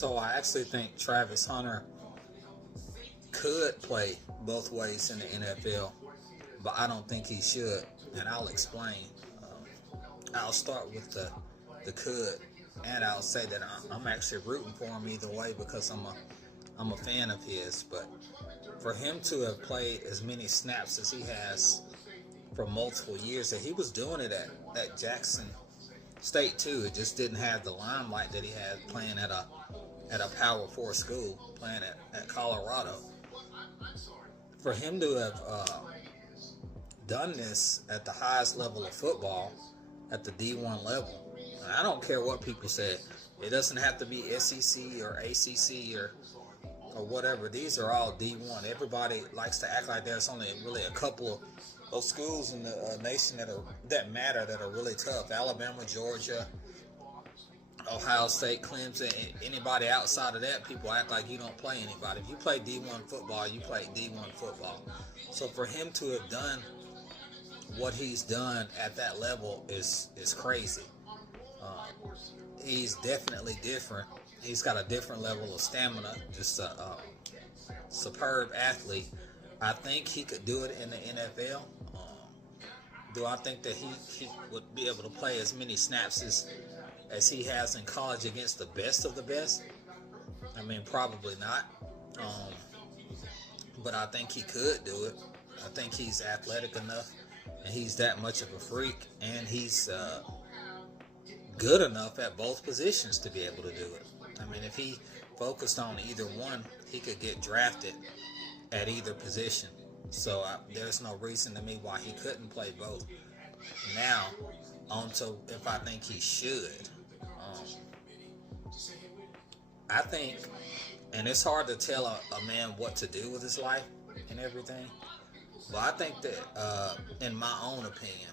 So I actually think TravisHunter could play both ways in the NFL, but I don't think he should, and I'll explain. I'll start with the could, and I'll say that I'm actually rooting for him either way because I'm a fan of his. But for him to have played as many snaps as he has for multiple years, that he was doing it at Jackson State too. It just didn't have the limelight that he had playing at a Power 4 school, playing at Colorado. For him to have done this at the highest level of football, at the D1 level, and I don't care what people said. It doesn't have to be SEC or ACC or whatever. These are all D1. Everybody likes to act like there's only really a couple of schools in the nation that matter, that are really tough. Alabama, Georgia, Ohio State, Clemson. Anybody outside of that, people act like you don't play anybody. If you play D1 football, you play D1 football. So for him to have done what he's done at that level is crazy. He's definitely different. He's got a different level of stamina. Just a superb athlete. I think he could do it in the NFL. Do I think that he would be able to play as many snaps as he has in college against the best of the best? I mean, probably not. But I think he could do it. I think he's athletic enough, and he's that much of a freak, and he's good enough at both positions to be able to do it. I mean, if he focused on either one, he could get drafted at either position. So there's no reason to me why he couldn't play both. Now, on to if I think he should. I think, and it's hard to tell a man what to do with his life and everything, but I think that in my own opinion,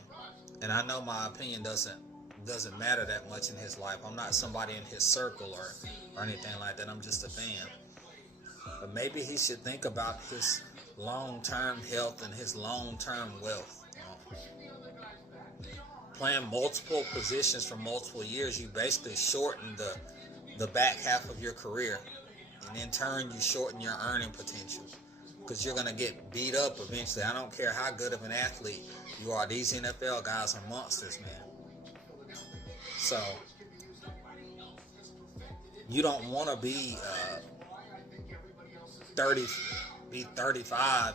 and I know my opinion doesn't matter that much in his life. I'm not somebody in his circle or anything like that. I'm just a fan. But maybe he should think about his long-term health and his long-term wealth. Playing multiple positions for multiple years, you basically shorten the back half of your career, and in turn you shorten your earning potential, because you're going to get beat up eventually. I don't care how good of an athlete you are. These NFL guys are monsters, man. So you don't want to be 35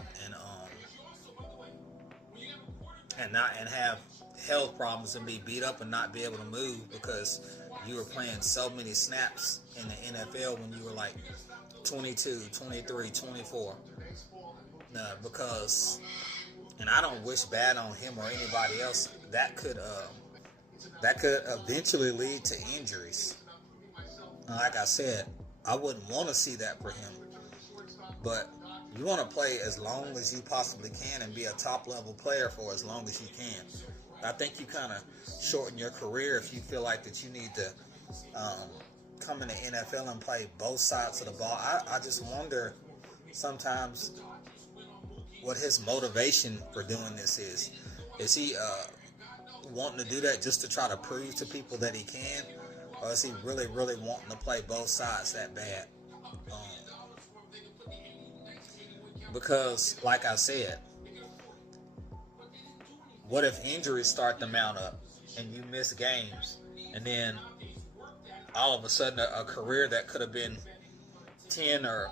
and have health problems and be beat up and not be able to move because you were playing so many snaps in the NFL when you were like 22, 23, 24. Because, and I don't wish bad on him or anybody else, that could eventually lead to injuries. Like I said, I wouldn't want to see that for him. But you want to play as long as you possibly can and be a top-level player for as long as you can. I think you kind of shorten your career if you feel like that you need to come in the NFL and play both sides of the ball. I just wonder sometimes what his motivation for doing this is. Is he wanting to do that just to try to prove to people that he can? Or is he really, really wanting to play both sides that bad? Because, like I said, what if injuries start to mount up and you miss games, and then all of a sudden a career that could have been 10 or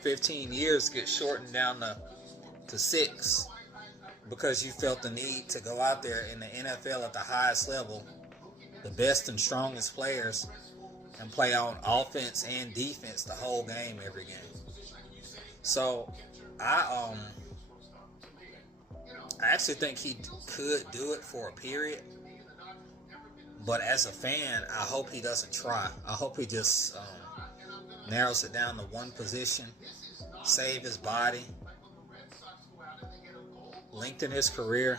15 years gets shortened down to 6 because you felt the need to go out there in the NFL at the highest level, the best and strongest players, and play on offense and defense the whole game, every game. So I actually think he could do it for a period, but as a fan, I hope he doesn't try. I hope he just narrows it down to one position, save his body, lengthen his career,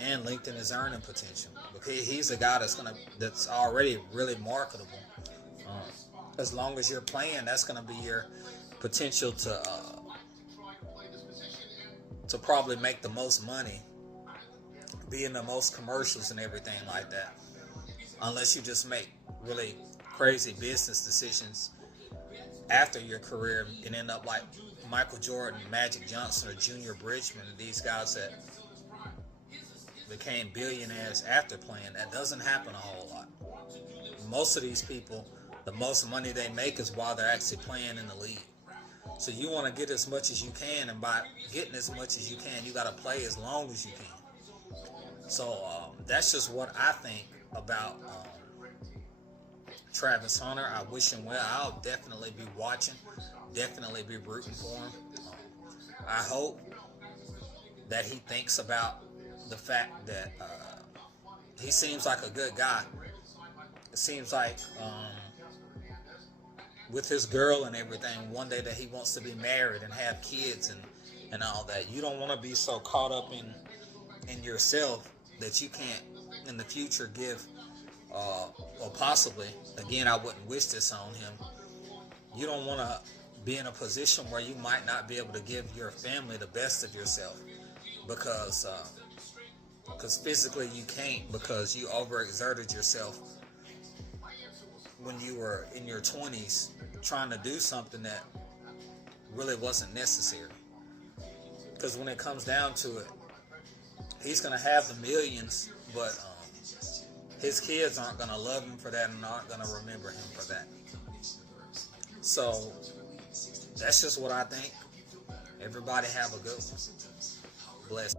and lengthen his earning potential. Because he's a guy that's already really marketable. As long as you're playing, that's going to be your potential to probably make the most money, be in the most commercials and everything like that. Unless you just make really crazy business decisions after your career and end up like Michael Jordan, Magic Johnson, or Junior Bridgman, these guys that became billionaires after playing. That doesn't happen a whole lot. Most of these people, the most money they make is while they're actually playing in the league. So you want to get as much as you can, and by getting as much as you can, you got to play as long as you can. So that's just what I think about Travis Hunter. I wish him well. I'll definitely be watching, definitely be rooting for him. I hope that he thinks about the fact that he seems like a good guy. It seems like with his girl and everything, one day that he wants to be married and have kids and all that. You don't want to be so caught up in yourself that you can't in the future give, or possibly, again, I wouldn't wish this on him. You don't want to be in a position where you might not be able to give your family the best of yourself because physically you can't, because you overexerted yourself when you were in your 20s trying to do something that really wasn't necessary. Because when it comes down to it, he's going to have the millions, but his kids aren't going to love him for that and aren't going to remember him for that. So that's just what I think. Everybody have a good one. Bless.